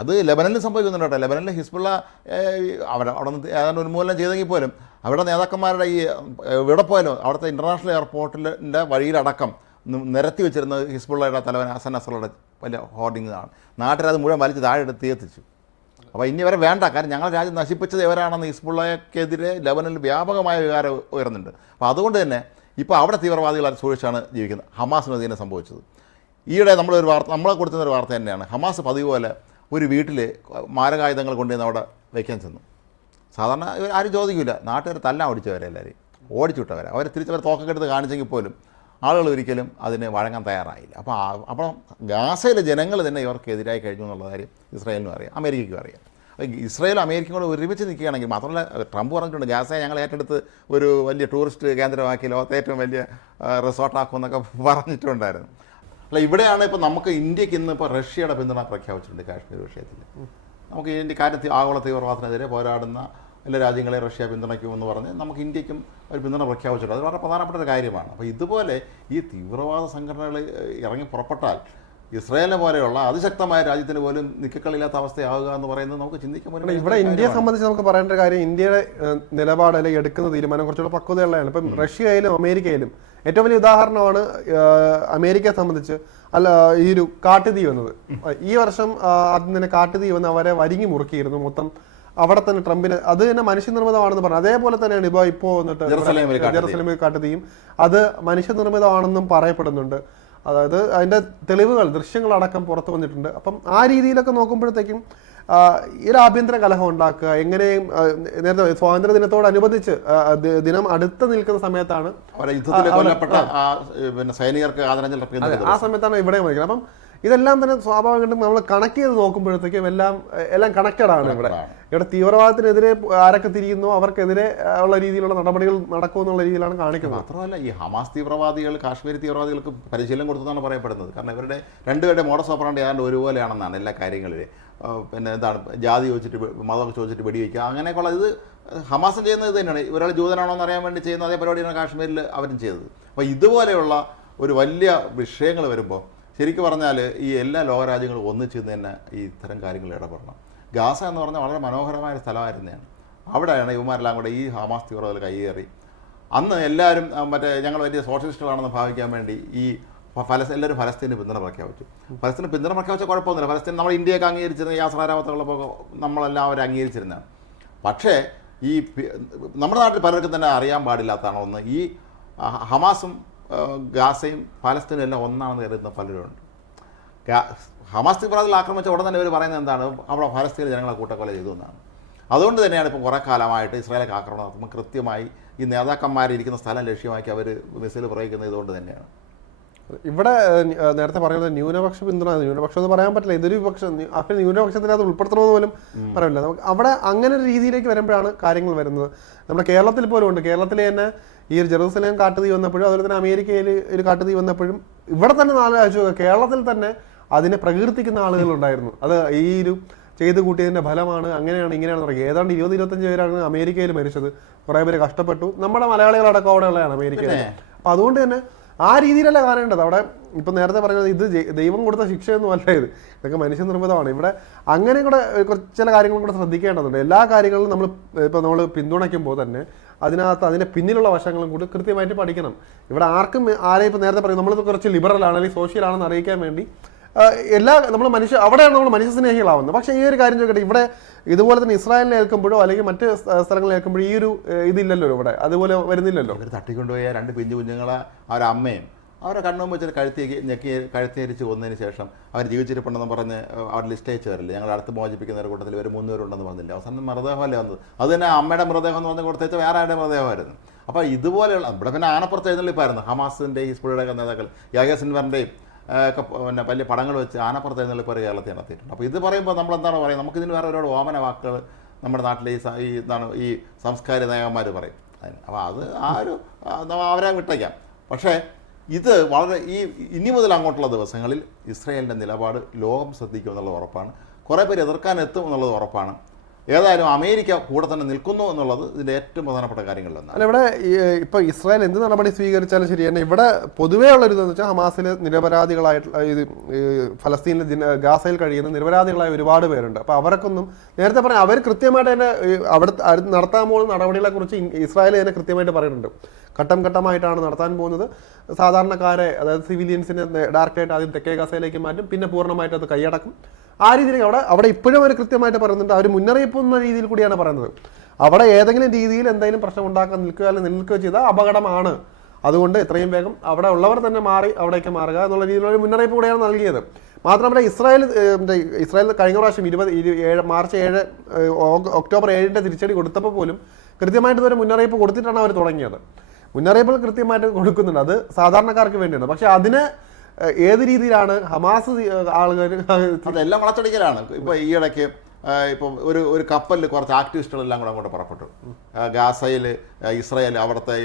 അത് ലെബനനിൽ സംഭവിക്കുന്നുണ്ട് കേട്ടോ. ലെബനനിൽ ഹിസ്ബുള്ള അവിടെ അവിടെ നിന്ന് ഏതാണ്ട് ഉന്മൂലനം ചെയ്തെങ്കിൽ പോലും അവിടെ നേതാക്കന്മാരുടെ ഈ ഇവിടെ പോയാലും അവിടുത്തെ ഇന്റർനാഷണൽ എയർപോർട്ടിന്റെ വഴിയിലടക്കം നിരത്തി വെച്ചിരുന്ന ഹിസ്ബുള്ളയുടെ തലവൻ ഹസൻ അസറുടെ വലിയ ഹോർഡിംഗ് ആണ് നാട്ടിലത് മുഴുവൻ വലിച്ച് താഴെ എടുത്ത് തീർത്തിച്ചു അപ്പോൾ ഇനി വരെ വേണ്ട. കാരണം ഞങ്ങളുടെ രാജ്യം നശിപ്പിച്ചത് ഇവരാണെന്ന് ഹിസ്ബുള്ളയ്ക്കെതിരെ ലെബനിൽ വ്യാപകമായ വികാരം ഉയർന്നുണ്ട്. അപ്പോൾ അതുകൊണ്ട് തന്നെ ഇപ്പോൾ അവിടെ തീവ്രവാദികൾ സൂക്ഷിച്ചാണ് ജീവിക്കുന്നത്. ഹമാസിന് അതിനെ സംഭവിച്ചത്. ഈയിടെ നമ്മളൊരു വാർത്ത നമ്മളെ കൊടുത്തുന്ന ഒരു വാർത്ത തന്നെയാണ്. ഹമാസ് പതിവ് പോലെ ഒരു വീട്ടിൽ മാരകായുധങ്ങൾ കൊണ്ടുവന്ന് അവിടെ വയ്ക്കാൻ ചെന്നു. സാധാരണ ആരും ചോദിക്കില്ല നാട്ടുകാർ തല്ലാൻ ഓടിച്ചവരെ എല്ലാവരെയും ഓടിച്ചു വിട്ടവരെ അവരെ തിരിച്ചവരെ തോക്കൊക്കെ എടുത്ത് കാണിച്ചെങ്കിൽ പോലും ആളുകൾ ഒരിക്കലും അതിന് വഴങ്ങാൻ തയ്യാറായില്ല. അപ്പോൾ അപ്പോൾ ഗാസയിലെ ജനങ്ങൾ തന്നെ ഇവർക്കെതിരായി കഴിഞ്ഞു എന്നുള്ള കാര്യം ഇസ്രായേലിനും അറിയാം അമേരിക്കയ്ക്കും അറിയാം. ഇസ്രായേൽ അമേരിക്കയും കൂടെ ഒരുമിച്ച് നിൽക്കുകയാണെങ്കിൽ മാത്രമല്ല ട്രംപ് പറഞ്ഞിട്ടുണ്ട് ഗാസയെ ഞങ്ങൾ ഏറ്റെടുത്ത് ഒരു വലിയ ടൂറിസ്റ്റ് കേന്ദ്രമാക്കി ലോകത്തെ ഏറ്റവും വലിയ റിസോർട്ടാക്കും എന്നൊക്കെ പറഞ്ഞിട്ടുണ്ടായിരുന്നു. അല്ല ഇവിടെയാണ് ഇപ്പോൾ നമുക്ക് ഇന്ത്യയ്ക്ക് ഇന്ന് ഇപ്പോൾ റഷ്യയുടെ പിന്തുണ പ്രഖ്യാപിച്ചിട്ടുണ്ട് കാശ്മീർ വിഷയത്തിൽ. നമുക്ക് ഇതിന്റെ കാര്യത്തിൽ ആഗോള തീവ്രവാദത്തിനെതിരെ പോരാടുന്ന എല്ലാ രാജ്യങ്ങളെ റഷ്യ പിന്തുണയ്ക്കുമെന്ന് പറഞ്ഞ് നമുക്ക് ഇന്ത്യക്കും ഒരു പിന്തുണ പ്രഖ്യാപിച്ചിട്ടുണ്ട്. അത് വളരെ പ്രധാനപ്പെട്ട ഒരു കാര്യമാണ്. അപ്പോൾ ഇതുപോലെ ഈ തീവ്രവാദ സംഘടനകൾ ഇറങ്ങി പുറപ്പെട്ടാൽ ഇസ്രായേലിനെ പോലെയുള്ള അതിശക്തമായ രാജ്യത്തിന് പോലും നിക്കക്കളില്ലാത്ത അവസ്ഥയാവുക എന്ന് പറയുന്നത് നമുക്ക് ചിന്തിക്കാൻ പറ്റും ഇവിടെ ഇന്ത്യയെ സംബന്ധിച്ച് നമുക്ക് പറയേണ്ട ഒരു കാര്യം ഇന്ത്യയുടെ നിലപാട് അല്ലെങ്കിൽ എടുക്കുന്ന തീരുമാനം കുറച്ചുകൂടെ പക്വതയുള്ളതാണ്. ഇപ്പം റഷ്യയിലും അമേരിക്കയിലും ഏറ്റവും വലിയ ഉദാഹരണമാണ് അമേരിക്കയെ സംബന്ധിച്ച് അല്ല ഈ ഒരു കാട്ടുതീ വന്നത്. ഈ വർഷം അതിന് ആദ്യം തന്നെ കാട്ടുതീ വന്ന് അവരെ വരിങ്ങി മുറുക്കിയിരുന്നു. മൊത്തം അവിടെ തന്നെ ട്രംപിന് അത് തന്നെ മനുഷ്യനിർമ്മിതമാണെന്ന് പറഞ്ഞു. അതേപോലെ തന്നെയാണ് ഇപ്പോൾ ഇപ്പോൾ വന്നിട്ട് ജെറുസലേമിൽ കാട്ടുതീ. ജെറുസലേമിൽ കാട്ടുതീയും. അത് മനുഷ്യനിർമ്മിതമാണെന്നും പറയപ്പെടുന്നുണ്ട്. അതായത് അതിന്റെ തെളിവുകൾ ദൃശ്യങ്ങളടക്കം പുറത്തു വന്നിട്ടുണ്ട്. അപ്പം ആ രീതിയിലൊക്കെ നോക്കുമ്പോഴത്തേക്കും ഒരു ആഭ്യന്തര കലഹം ഉണ്ടാക്കുക എങ്ങനെയും നേരത്തെ സ്വാതന്ത്ര്യ ദിനത്തോടനുബന്ധിച്ച് ദിനം അടുത്ത് നിൽക്കുന്ന സമയത്താണ് ആ സമയത്താണ് ഇവിടെ വഹിക്കുന്നത് അപ്പം ഇതെല്ലാം തന്നെ സ്വാഭാവികമായിട്ടും നമ്മൾ കണക്ട് ചെയ്ത് നോക്കുമ്പോഴത്തേക്കും എല്ലാം എല്ലാം കണക്റ്റഡ് ആണ് ഇവിടെ. ഇവിടെ തീവ്രവാദത്തിനെതിരെ ആരൊക്കെ തിരിയുന്നു അവർക്കെതിരെ ഉള്ള രീതിയിലുള്ള നടപടികൾ നടക്കുമെന്നുള്ള രീതിയിലാണ് കാണിക്കുന്നത്. മാത്രമല്ല ഈ ഹമാസ് തീവ്രവാദികൾ കാശ്മീർ തീവ്രവാദികൾക്ക് പരിശീലനം കൊടുത്തതാണ് പറയപ്പെടുന്നത്. കാരണം ഇവരുടെ രണ്ടുപേരുടെ മോഡസ് ഓപ്പറാണ്ട് ഏതാണ്ട് ഒരുപോലെയാണെന്നാണ് എല്ലാ കാര്യങ്ങളിലും. പിന്നെ എന്താണ് ജാതി ചോദിച്ചിട്ട് മതം ചോദിച്ചിട്ട് വെടിവെക്കുക അങ്ങനെയൊക്കെയുള്ള ഇത് ഹമാസും ചെയ്യുന്നത് ഇത് തന്നെയാണ്. ഒരാൾ ജൂതനാണോ എന്ന് അറിയാൻ വേണ്ടി ചെയ്യുന്ന അതേ പരിപാടിയാണ് കാശ്മീരിൽ അവരും ചെയ്തത്. അപ്പോൾ ഇതുപോലെയുള്ള ഒരു വലിയ വിഷയങ്ങൾ വരുമ്പോൾ ശരിക്കും പറഞ്ഞാൽ ഈ എല്ലാ ലോകരാജ്യങ്ങളും ഒന്നിച്ചു നിന്ന് തന്നെ ഈ ഇത്തരം കാര്യങ്ങളിൽ ഇടപെടണം. ഗാസ എന്ന് പറഞ്ഞാൽ വളരെ മനോഹരമായ ഒരു സ്ഥലമായിരുന്നതാണ് അവിടെയാണ് ഇവന്മാരെല്ലാം കൂടെ ഈ ഹമാസ് തീവ്രവാദികൾ കൈയേറി അന്ന് എല്ലാവരും മറ്റേ ഞങ്ങൾ വലിയ സോഷ്യലിസ്റ്റുകളാണെന്ന് ഭാവിക്കാൻ വേണ്ടി ഈ ഫലസ് എല്ലാവരും ഫലസ്തീന് പിന്തുണ പ്രഖ്യാപിച്ചു. ഫലസ്തീന് പിന്തുണ പ്രഖ്യാപിച്ച കുഴപ്പമൊന്നുമില്ല. ഫലസ്തീൻ നമ്മൾ ഇന്ത്യയൊക്കെ അംഗീകരിച്ചിരുന്ന യാസരാവതുള്ളപ്പോൾ നമ്മളെല്ലാം അവർ അംഗീകരിച്ചിരുന്നതാണ് പക്ഷേ ഈ നമ്മുടെ നാട്ടിൽ പലർക്കും തന്നെ അറിയാൻ പാടില്ലാത്തതാണ് ഒന്ന്? ഈ ഹമാസും ഗാസയും പാലസ്തീനും എല്ലാം ഒന്നാണെന്ന് കരുതുന്ന പലരുണ്ട്. ഹമാസ് തീവ്രവാദികൾ ആക്രമിച്ച ഉടൻ തന്നെ ഇവർ പറയുന്നത് എന്താണ്? അവിടെ ഫലസ്തീൻ ജനങ്ങളെ കൂട്ടക്കൊല ചെയ്തു എന്നാണ്. അതുകൊണ്ട് തന്നെയാണ് ഇപ്പോൾ കുറേ കാലമായിട്ട് ഇസ്രായേലൊക്കെ ആക്രമണം നടത്തുമ്പോൾ കൃത്യമായി ഈ നേതാക്കന്മാരിരിക്കുന്ന സ്ഥലം ലക്ഷ്യമാക്കി അവർ മിസൈൽ പ്രയോഗിക്കുന്നത് ഇതുകൊണ്ട് തന്നെയാണ്. ഇവിടെ നേരത്തെ പറയുന്നത് ന്യൂനപക്ഷ പിന്തുണ ന്യൂനപക്ഷം എന്ന് പറയാൻ പറ്റില്ല. ഇതൊരു പക്ഷം അപ്പോൾ ന്യൂനപക്ഷത്തിനകത്ത് ഉൾപ്പെടുത്തണമെന്ന് പോലും പറയില്ല. നമുക്ക് അവിടെ അങ്ങനെ ഒരു രീതിയിലേക്ക് വരുമ്പോഴാണ് കാര്യങ്ങൾ വരുന്നത്. നമ്മുടെ കേരളത്തിൽ പോലും ഉണ്ട്. കേരളത്തിൽ തന്നെ ഈ ഒരു ജെറുസലേം കാട്ടുതീ വന്നപ്പോഴും അതുപോലെ തന്നെ അമേരിക്കയിൽ ഒരു കാട്ടുതീ വന്നപ്പോഴും ഇവിടെ തന്നെ നാലാഴ്ച കേരളത്തിൽ തന്നെ അതിനെ പ്രകീർത്തിക്കുന്ന ആളുകളുണ്ടായിരുന്നു അത് ഈ ഒരു ചെയ്ത് കൂട്ടിയതിന്റെ ഫലമാണ് അങ്ങനെയാണ് ഇങ്ങനെയാണ് പറയുക ഏതാണ്ട് ഇരുപത് ഇരുപത്തഞ്ച് പേരാണ് അമേരിക്കയിൽ മരിച്ചത്. കുറേ പേര് കഷ്ടപ്പെട്ടു. നമ്മുടെ മലയാളികളടക്കം അവിടെയുള്ളതാണ് അമേരിക്കയിൽ. അപ്പൊ അതുകൊണ്ട് തന്നെ ആ രീതിയിലല്ല കാണേണ്ടത്. അവിടെ ഇപ്പം നേരത്തെ പറഞ്ഞത് ഇത് ദൈവം കൊടുത്ത ശിക്ഷയൊന്നും അല്ല ഇത്. ഇതൊക്കെ മനുഷ്യ നിർമ്മിതമാണ്. ഇവിടെ അങ്ങനെ കൂടെ കുറച്ച് ചില കാര്യങ്ങളും കൂടെ ശ്രദ്ധിക്കേണ്ടതുണ്ട്. എല്ലാ കാര്യങ്ങളും നമ്മൾ ഇപ്പോൾ നമ്മൾ പിന്തുണയ്ക്കുമ്പോൾ തന്നെ അതിനകത്ത് അതിന്റെ പിന്നിലുള്ള വശങ്ങളും കൂടി കൃത്യമായിട്ട് പഠിക്കണം. ഇവിടെ ആർക്കും ആരെയും ഇപ്പോൾ നേരത്തെ പറയും നമ്മൾ കുറച്ച് ലിബറൽ ആണ് അല്ലെങ്കിൽ സോഷ്യൽ ആണെന്ന് അറിയിക്കാൻ വേണ്ടി എല്ലാ നമ്മൾ മനുഷ്യ അവിടെയാണ് നമ്മൾ മനുഷ്യ സ്നേഹികളാവുന്നത്. പക്ഷേ ഈ ഒരു കാര്യം ചോദിക്കട്ടെ ഇവിടെ ഇതുപോലെ തന്നെ ഇസ്രായേലിനെ ഏൽക്കുമ്പോഴോ അല്ലെങ്കിൽ മറ്റ് സ്ഥലങ്ങളിൽ ഏൽക്കുമ്പോഴോ ഈ ഒരു ഇതില്ലല്ലോ ഇവിടെ. അതുപോലെ വരുന്നില്ലല്ലോ. ഇവർ തട്ടിക്കൊണ്ടുപോയ രണ്ട് പിഞ്ചു കുഞ്ഞുങ്ങളെ അവരെ അമ്മയും അവരെ കണ്ണും വെച്ചിട്ട് കഴുത്തി ഞെക്കി കഴുത്തിരിച്ച് കൊന്നതിന് ശേഷം അവർ ജീവിച്ചിരിപ്പുണ്ടെന്ന് പറഞ്ഞ് അവർ ലിസ്റ്റ് അയച്ചു വരില്ല ഞങ്ങൾ അടുത്ത് മോചിപ്പിക്കുന്ന കൂട്ടത്തിൽ ഒരു മുന്നൂറുണ്ടെന്ന് പറഞ്ഞില്ല? അവസാനം മൃതദേഹമല്ലേ വന്നത്? അത് തന്നെ അമ്മയുടെ മൃതദേഹം എന്ന് പറഞ്ഞ് കൊടുത്തേച്ച് വേറെ ആരുടെ മൃതദേഹമായിരുന്നു. അപ്പോൾ ഇതുപോലെയുള്ള ഇവിടെ പിന്നെ ആനപ്പുറത്ത് എഴുന്നള്ളിപ്പായിരുന്നു. ഹമാസിന്റെ ഹിസ്ബുളിയുടെ നേതാക്കൾ യാഗ സിൻവറിന്റെയും ഒക്കെ പിന്നെ വലിയ പടങ്ങൾ വെച്ച് ആനപ്പുറത്ത് എഴുന്നള്ളിപ്പ് ഒരു കേരളത്തിൽ നടത്തിയിട്ടുണ്ട്. അപ്പോൾ ഇത് പറയുമ്പോൾ നമ്മൾ എന്താണ് പറയുന്നത് നമുക്കിതിന് വേറെ ഒരുപാട് ഓമന വാക്കുകൾ നമ്മുടെ നാട്ടിലെ ഈ ഈ എന്താണ് ഈ സംസ്കാര നായകന്മാർ പറയും. അപ്പോൾ അത് ആ ഒരു അവരെ വിട്ടേക്കാം. പക്ഷേ ഇത് വളരെ ഈ ഇനി മുതൽ അങ്ങോട്ടുള്ള ദിവസങ്ങളിൽ ഇസ്രയേലിന്റെ നിലപാട് ലോകം ശ്രദ്ധിക്കും എന്നുള്ളത് ഉറപ്പാണ്. കുറേ പേര് എതിർക്കാൻ എത്തും എന്നുള്ളത് ഉറപ്പാണ്. ഏതായാലും അമേരിക്ക കൂടെ തന്നെ നിൽക്കുന്നു എന്നുള്ളത് ഇതിന്റെ ഏറ്റവും പ്രധാനപ്പെട്ട കാര്യങ്ങളിലൊന്നാണ്. അല്ല ഇവിടെ ഇപ്പോൾ ഇപ്പൊ ഇസ്രായേൽ എന്ത് നടപടി സ്വീകരിച്ചാലും ശരി തന്നെ ഇവിടെ പൊതുവേ ഉള്ള ഒരു ഇതെന്ന് വെച്ചാൽ ഹമാസിലെ നിരപരാധികളായിട്ടുള്ള ഇത് ഫലസ്തീനിലെ ഗാസയിൽ കഴിയുന്ന നിരപരാധികളായ ഒരുപാട് പേരുണ്ട്. അപ്പോൾ അവർക്കൊന്നും നേരത്തെ പറഞ്ഞാൽ അവർ കൃത്യമായിട്ട് തന്നെ അവിടെ നടത്താൻ പോകുന്ന നടപടികളെ കുറിച്ച് ഇസ്രായേൽ തന്നെ കൃത്യമായിട്ട് പറയുന്നുണ്ട്. ഘട്ടം ഘട്ടമായിട്ടാണ് നടത്താൻ പോകുന്നത്. സാധാരണക്കാരെ അതായത് സിവിലിയൻസിനെ ഡയറക്റ്റായിട്ട് ആദ്യം തെക്കേ ഗാസയിലേക്ക് മാറ്റും പിന്നെ പൂർണമായിട്ട് അത് കൈയടക്കും. ആ രീതിയിൽ അവിടെ അവിടെ ഇപ്പോഴും അവർ കൃത്യമായിട്ട് പറയുന്നുണ്ട്. അവർ മുന്നറിയിപ്പ് എന്ന രീതിയിൽ കൂടിയാണ് പറയുന്നത്. അവിടെ ഏതെങ്കിലും രീതിയിൽ എന്തെങ്കിലും പ്രശ്നം ഉണ്ടാക്കാൻ നിൽക്കുക അല്ലെങ്കിൽ നിൽക്കുക ചെയ്താൽ അപകടമാണ്. അതുകൊണ്ട് എത്രയും വേഗം അവിടെ ഉള്ളവർ തന്നെ മാറി അവിടേക്ക് മാറുക എന്നുള്ള രീതിയിലുള്ള ഒരു മുന്നറിയിപ്പ് കൂടെയാണ് നൽകിയത്. മാത്രമല്ല ഇസ്രായേൽ ഇസ്രായേൽ കഴിഞ്ഞ പ്രാവശ്യം ഇരുപത് ഇരു- ഏഴ് മാർച്ച് ഏഴ് ഒക്ടോബർ ഏഴിന്റെ തിരിച്ചടി കൊടുത്തപ്പോൾ പോലും കൃത്യമായിട്ട് ഇതുവരെ മുന്നറിയിപ്പ് കൊടുത്തിട്ടാണ് അവർ തുടങ്ങിയത്. മുന്നറിയിപ്പുകൾ കൃത്യമായിട്ട് കൊടുക്കുന്നുണ്ട്. അത് സാധാരണക്കാർക്ക് വേണ്ടിയാണ്. പക്ഷേ അതിന് ഏത് രീതിയിലാണ് ഹമാസ് ആളുകൾ അതെല്ലാം വളച്ചൊടിക്കലാണ്. ഈ ഇടയ്ക്ക് ഇപ്പം ഒരു ഒരു കപ്പലിൽ കുറച്ച് ആക്ടിവിസ്റ്റുകളെല്ലാം കൂടെ അങ്ങോട്ട് പുറപ്പെട്ടു. ഗാസയിൽ ഇസ്രയേൽ അവിടുത്തെ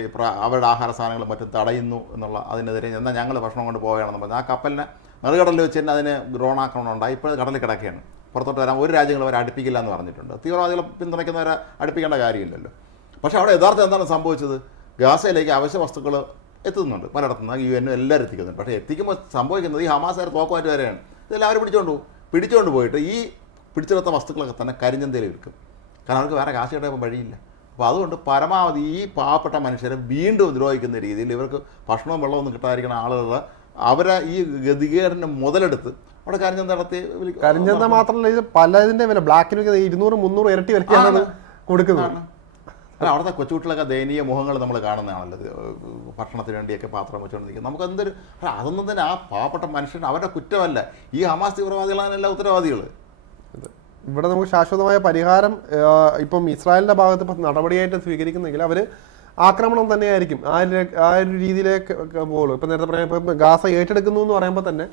അവരുടെ ആഹാര സാധനങ്ങളും മറ്റും തടയുന്നു എന്നുള്ള അതിനെതിരെ എന്നാൽ ഞങ്ങൾ ഭക്ഷണം കൊണ്ട് പോവുകയാണെന്ന് പറഞ്ഞു. ആ കപ്പലിനെ നെറുകടലിൽ വെച്ച് തന്നെ അതിന് ഡ്രോൺ ആക്രമണം ഉണ്ടായി. ഇപ്പോൾ കടലിൽ കിടക്കുകയാണ്. പുറത്തോട്ട് വരാൻ ഒരു രാജ്യങ്ങളും അവരെ അടുപ്പിക്കില്ല എന്ന് പറഞ്ഞിട്ടുണ്ട്. തീവ്രവാദികളെ പിന്തുണയ്ക്കുന്നവരെ അടുപ്പിക്കേണ്ട കാര്യമില്ലല്ലോ. പക്ഷേ അവിടെ യഥാർത്ഥം എന്താണ് സംഭവിച്ചത്? ഗാസയിലേക്ക് അവശ്യ വസ്തുക്കൾ എത്തുന്നുണ്ട്. പലയിടത്തുനിന്ന് യു എന്നും എല്ലാവരും എത്തിക്കുന്നുണ്ട്. പക്ഷേ എത്തിക്കുമ്പോൾ സംഭവിക്കുന്നത് ഈ ഹമാസാർ തോക്കുമായിട്ട് വരെയാണ്. ഇതെല്ലാം അവർ പിടിച്ചോണ്ട് പോകും. പിടിച്ചുകൊണ്ട് പോയിട്ട് ഈ പിടിച്ചെടുത്ത വസ്തുക്കളൊക്കെ തന്നെ കരിഞ്ചന്തയിൽ വിൽക്കും. കാരണം അവർക്ക് വേറെ കാശ് കിട്ടാൻ വഴിയില്ല. അപ്പോൾ അതുകൊണ്ട് പരമാവധി ഈ പാവപ്പെട്ട മനുഷ്യരെ വീണ്ടും ദ്രോഹിക്കുന്ന രീതിയിൽ ഇവർക്ക് ഭക്ഷണവും വെള്ളവും ഒന്നും കിട്ടാതിരിക്കുന്ന ആളുകൾ അവരെ ഈ ഗതികേടിനെ മുതലെടുത്ത് അവിടെ കരിഞ്ചന്ത നടത്തി കരിഞ്ചന്ത മാത്രമല്ല ഇത് പലതിന്റെ വില. ബ്ലാക്കിനൊക്കെ ഇരുന്നൂറ് മുന്നൂറ് ഇരട്ടി വരയ്ക്കാണ് ആണ്. അല്ല അവിടുത്തെ കൊച്ചുകുട്ടികളൊക്കെ ദയനീയ മുഖങ്ങൾ നമ്മൾ കാണുന്നതാണല്ലോ. ഭക്ഷണത്തിന് വേണ്ടിയൊക്കെ പാത്രം വെച്ചുകൊണ്ടിരിക്കുന്നത് നമുക്ക് എന്തൊരു അല്ല അതൊന്നും തന്നെ ആ പാവപ്പെട്ട മനുഷ്യൻ അവരുടെ കുറ്റമല്ല. ഈ ഹമാസ് തീവ്രവാദികളാണല്ല ഉത്തരവാദികൾ ഇവിടെ നമുക്ക് ശാശ്വതമായ പരിഹാരം ഇപ്പം ഇസ്രായേലിന്റെ ഭാഗത്ത് ഇപ്പം നടപടിയായിട്ട് സ്വീകരിക്കുന്നെങ്കിൽ അവർ ആക്രമണം തന്നെയായിരിക്കും. ആ ആ ഒരു രീതിയിലേക്ക് പോകുള്ളൂ. ഇപ്പം നേരത്തെ പറയാം ഇപ്പം ഗാസ ഏറ്റെടുക്കുന്നു എന്ന് പറയുമ്പോൾ തന്നെ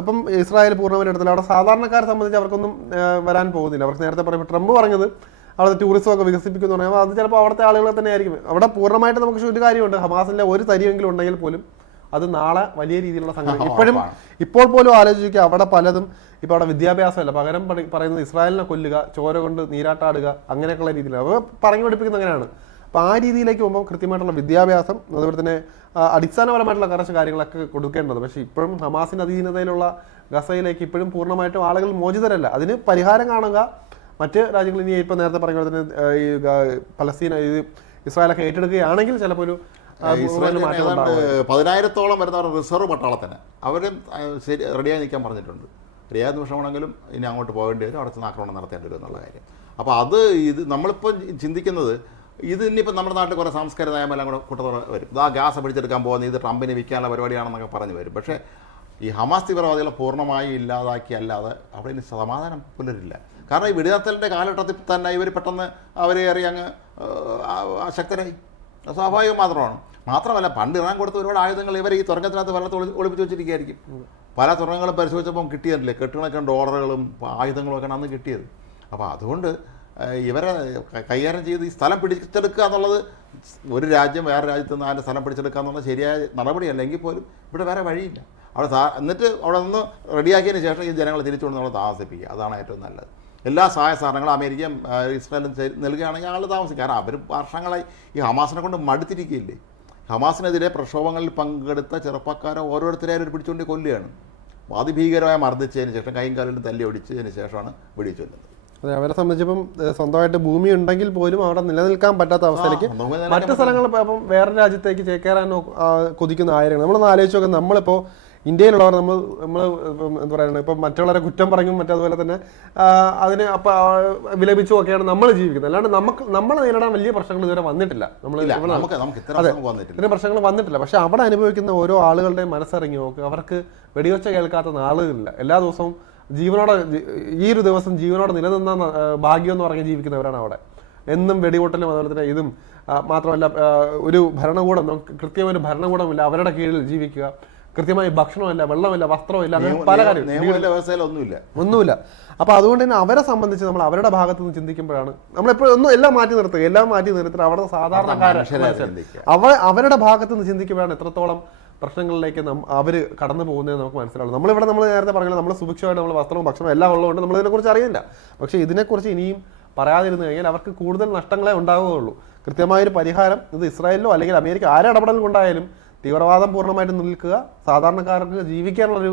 ഇപ്പം ഇസ്രായേൽ പൂർണമായിട്ട് എടുത്തില്ല. അവിടെ സാധാരണക്കാരെ സംബന്ധിച്ച് അവർക്കൊന്നും വരാൻ പോകുന്നില്ല. അവർക്ക് നേരത്തെ പറയുമ്പോൾ ട്രംപ് പറഞ്ഞത് അവിടെ ടൂറിസം ഒക്കെ വികസിപ്പിക്കുന്നു പറയുമ്പോൾ അത് ചിലപ്പോൾ അവിടുത്തെ ആളുകളെ തന്നെ ആയിരിക്കും. അവിടെ പൂർണമായിട്ട് നമുക്ക് ഒരു കാര്യമുണ്ട് ഹമാസിന്റെ ഒരു തരിയെങ്കിലും ഉണ്ടെങ്കിൽ പോലും അത് നാളെ വലിയ രീതിയിലുള്ള സംഘടന ഇപ്പോഴും ഇപ്പോൾ പോലും ആലോചിക്കുക. അവിടെ പലതും ഇപ്പോൾ അവിടെ വിദ്യാഭ്യാസമല്ല. പകരം പറയുന്നത് ഇസ്രായേലിനെ കൊല്ലുക ചോര കൊണ്ട് നീരാട്ടാടുക അങ്ങനെയൊക്കെയുള്ള രീതിയിലാണ്. അവർ പറഞ്ഞു പഠിപ്പിക്കുന്ന അങ്ങനെയാണ്. അപ്പോൾ ആ രീതിയിലേക്ക് പോകുമ്പോൾ കൃത്യമായിട്ടുള്ള വിദ്യാഭ്യാസം അതുപോലെ തന്നെ അടിസ്ഥാനപരമായിട്ടുള്ള കുറച്ച് കാര്യങ്ങളൊക്കെ കൊടുക്കേണ്ടത്. പക്ഷേ ഇപ്പോഴും ഹമാസിന്റെ അധീനതയിലുള്ള ഗസയിലേക്ക് ഇപ്പോഴും പൂർണമായിട്ടും ആളുകൾ മോചിതരല്ല. അതിന് പരിഹാരം കാണുക മറ്റ് രാജ്യങ്ങൾ ഇനി ഇപ്പോൾ നേരത്തെ പറഞ്ഞ പോലെ തന്നെ ഈ പലസ്തീന ഇത് ഇസ്രായേലൊക്കെ ഏറ്റെടുക്കുകയാണെങ്കിൽ ചിലപ്പോൾ ഒരു. പതിനായിരത്തോളം വരുന്ന റിസർവ് പട്ടാളത്തിന്. അവരും ശരി റെഡിയായി നിൽക്കാൻ പറഞ്ഞിട്ടുണ്ട്. ഏത് നിമിഷമാണെങ്കിലും ഇനി അങ്ങോട്ട് പോകേണ്ടി വരും. അവിടെ ചെന്ന് ആക്രമണം നടത്തേണ്ടി വരും എന്നുള്ള കാര്യം. അപ്പോൾ അത് ഇത് നമ്മളിപ്പോൾ ചിന്തിക്കുന്നത് ഇത് ഇനിയിപ്പോൾ നമ്മുടെ നാട്ടിൽ കുറേ സാംസ്കാരിക നയമെല്ലാം കൂടെ കൂട്ടത്തോടെ വരും. ഇതാ ഗ്യാസ് പിടിച്ചെടുക്കാൻ പോകുന്നത് ഇത് ട്രംപിനെ വിൽക്കാനുള്ള പരിപാടിയാണെന്നൊക്കെ പറഞ്ഞു വരും. പക്ഷേ ഈ ഹമാസ് തീവ്രവാദികളെ പൂർണമായി ഇല്ലാതാക്കി അല്ലാതെ അവിടെ ഇനി സമാധാനം പുലരില്ല. കാരണം ഈ വെടിനിർത്തലിന്റെ കാലഘട്ടത്തിൽ തന്നെ ഇവർ പെട്ടെന്ന് അവരെ ഏറി അങ്ങ് അശക്തരായി സ്വാഭാവികം മാത്രമാണ്. മാത്രമല്ല പണ്ട് ഇറാൻ കൊടുത്ത ഒരുപാട് ആയുധങ്ങൾ ഇവർ ഈ തുറങ്കത്തിനകത്ത് വല്ലത്ത് ഒളി ഒളിപ്പിച്ച് വെച്ചിരിക്കുകയായിരിക്കും. പല തുറങ്ങളും പരിശോധിച്ചപ്പം കിട്ടിയതല്ലേ കെട്ടുകണക്കെ ഡോളറുകളും ആയുധങ്ങളും ഒക്കെയാണ് അന്ന് കിട്ടിയത്. അപ്പോൾ അതുകൊണ്ട് ഇവരെ കൈകാര്യം ചെയ്ത് ഈ സ്ഥലം പിടിച്ചെടുക്കുക എന്നുള്ളത് ഒരു രാജ്യം വേറെ രാജ്യത്ത് നിന്ന് അതിന്റെ സ്ഥലം പിടിച്ചെടുക്കുക എന്നുള്ളത് ശരിയായ നടപടിയല്ല. എങ്കിൽ പോലും ഇവിടെ വേറെ വഴിയില്ല. അവിടെ എന്നിട്ട് അവിടെ നിന്ന് റെഡിയാക്കിയതിന് ശേഷം ഈ ജനങ്ങളെ തിരിച്ചുകൊണ്ട് നമ്മൾ താമസിപ്പിക്കുക. അതാണ് ഏറ്റവും നല്ലത്. എല്ലാ സഹായ സാധനങ്ങളും അമേരിക്കയും ഇസ്രായേലും നൽകുകയാണെങ്കിൽ ഞങ്ങൾ താമസിക്കും. കാരണം അവർ വർഷങ്ങളായി ഈ ഹമാസിനെ കൊണ്ട് മടുത്തിരിക്കുകയില്ലേ? ഹമാസിനെതിരെ പ്രക്ഷോഭങ്ങളിൽ പങ്കെടുത്ത ചെറുപ്പക്കാരെ ഓരോരുത്തരെ അവർ പിടിച്ചുകൊണ്ട് കൊല്ലുകയാണ്. അതിഭീകരമായി മർദ്ദിച്ചതിന് ശേഷം കൈയും കാലിലും തല്ലി ഒടിച്ചതിന് ശേഷമാണ് വെടിവെച്ച് കൊല്ലുന്നത് അതെ അവരെ സംബന്ധിച്ചിപ്പം സ്വന്തമായിട്ട് ഭൂമി ഉണ്ടെങ്കിൽ പോലും അവിടെ നിലനിൽക്കാൻ പറ്റാത്ത അവസ്ഥയിലേക്ക് മറ്റു സ്ഥലങ്ങൾ ഇപ്പം വേറെ രാജ്യത്തേക്ക് ചേക്കേറാൻ കൊതിക്കുന്ന ആയിരങ്ങൾ. നമ്മളൊന്ന് ആലോചിച്ച് നോക്കാം നമ്മളിപ്പോൾ ഇന്ത്യയിലുള്ളവർ നമ്മൾ നമ്മൾ എന്താ പറയുന്നത് ഇപ്പം മറ്റുള്ളവരെ കുറ്റം പറഞ്ഞും മറ്റതുപോലെ തന്നെ അതിന് അപ്പം വിലപിച്ചും ഒക്കെയാണ് നമ്മൾ ജീവിക്കുന്നത്. അല്ലാണ്ട് നമുക്ക് നമ്മൾ നേരിടാൻ വലിയ പ്രശ്നങ്ങൾ ഇതുവരെ വന്നിട്ടില്ല. നമ്മൾ ഇത്തരം പ്രശ്നങ്ങൾ വന്നിട്ടില്ല. പക്ഷെ അവിടെ അനുഭവിക്കുന്ന ഓരോ ആളുകളുടെയും മനസ്സിറങ്ങി നോക്കുക അവർക്ക് വെടിവെച്ച കേൾക്കാത്ത നാളുകളില്ല. എല്ലാ ദിവസവും ജീവനോടെ ഈ ഒരു ദിവസം ജീവനോടെ നിലനിന്ന ഭാഗ്യം എന്ന് പറഞ്ഞ് ജീവിക്കുന്നവരാണ് അവിടെ. എന്നും വെടിപൊട്ടലും അതുപോലെ തന്നെ ഇതും മാത്രമല്ല ഒരു ഭരണകൂടം കൃത്യമായ ഒരു ഭരണകൂടമില്ല അവരുടെ കീഴിൽ ജീവിക്കുക. കൃത്യമായി ഭക്ഷണമല്ല വെള്ളമല്ല വസ്ത്രമില്ല അങ്ങനെ പല കാര്യങ്ങളും. ഒന്നുമില്ല. ഒന്നുമില്ല. അപ്പൊ അതുകൊണ്ട് തന്നെ അവരെ സംബന്ധിച്ച് നമ്മൾ അവരുടെ ഭാഗത്ത് നിന്ന് ചിന്തിക്കുമ്പോഴാണ് നമ്മളെപ്പോഴും ഒന്നും എല്ലാം മാറ്റി നിർത്തുക. എല്ലാം മാറ്റി നിർത്തിയിട്ട് അവിടെ സാധാരണക്കാരെ. അവ അവരുടെ ഭാഗത്ത് നിന്ന് ചിന്തിക്കുമ്പോഴാണ് എത്രത്തോളം പ്രശ്നങ്ങളിലേക്ക് അവർ കടന്നു പോകുന്നത് നമുക്ക് മനസ്സിലാവും നമ്മളിവിടെ നമ്മൾ നേരത്തെ പറഞ്ഞത് നമ്മൾ സുഭിക്ഷമായിട്ട് നമ്മൾ വസ്ത്രവും ഭക്ഷണവും എല്ലാം ഉള്ളതുകൊണ്ട് നമ്മൾ ഇതിനെക്കുറിച്ച് അറിയില്ല പക്ഷെ ഇതിനെക്കുറിച്ച് ഇനിയും പറയാതിരുന്നു കഴിഞ്ഞാൽ അവർക്ക് കൂടുതൽ നഷ്ടങ്ങളെ ഉണ്ടാവുകയുള്ളൂ. കൃത്യമായൊരു പരിഹാരം ഇത് ഇസ്രായേലിലോ അല്ലെങ്കിൽ അമേരിക്ക ആരെ ഇടപെടൽ കൊണ്ടായാലും തീവ്രവാദം പൂർണമായിട്ട് നിൽക്കുക സാധാരണക്കാർക്ക് ജീവിക്കാനുള്ളൊരു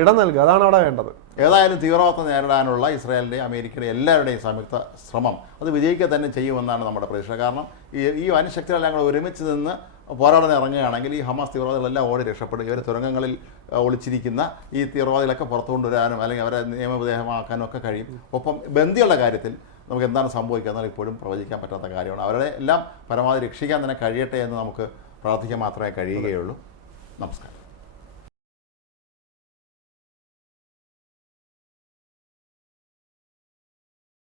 ഇടം നൽകുക അതാണ് അവിടെ വേണ്ടത്. ഏതായാലും തീവ്രവാദത്തെ നേരിടാനുള്ള ഇസ്രായേലിന്റെയും അമേരിക്കയുടെ എല്ലാവരുടെയും സംയുക്ത ശ്രമം അത് വിജയിക്കുക തന്നെ ചെയ്യുമെന്നാണ് നമ്മുടെ പ്രതീക്ഷ. കാരണം ഈ ഈ വനശക്തികളെല്ലാം കൂടെ ഒരുമിച്ച് നിന്ന് പോരാടാൻ ഇറങ്ങുകയാണെങ്കിൽ ഈ ഹമാസ് തീവ്രവാദികളെല്ലാം ഓടി രക്ഷപ്പെടും. ഇവർ തുരങ്കങ്ങളിൽ ഒളിച്ചിരിക്കുന്ന ഈ തീവ്രവാദികളൊക്കെ പുറത്തു കൊണ്ടുവരാനും അല്ലെങ്കിൽ അവരെ നിയമവിധേയമാക്കാനും ഒക്കെ കഴിയും. ഒപ്പം ബന്ദിയുള്ള കാര്യത്തിൽ നമുക്ക് എന്താണ് സംഭവിക്കുക എന്നാൽ ഇപ്പോഴും പ്രവചിക്കാൻ പറ്റാത്ത കാര്യമാണ്. അവരെ എല്ലാം പരമാവധി രക്ഷിക്കാൻ തന്നെ കഴിയട്ടെ എന്ന് നമുക്ക് പ്രാർത്ഥിക്കാൻ മാത്രമേ കഴിയുകയുള്ളൂ. നമസ്കാരം.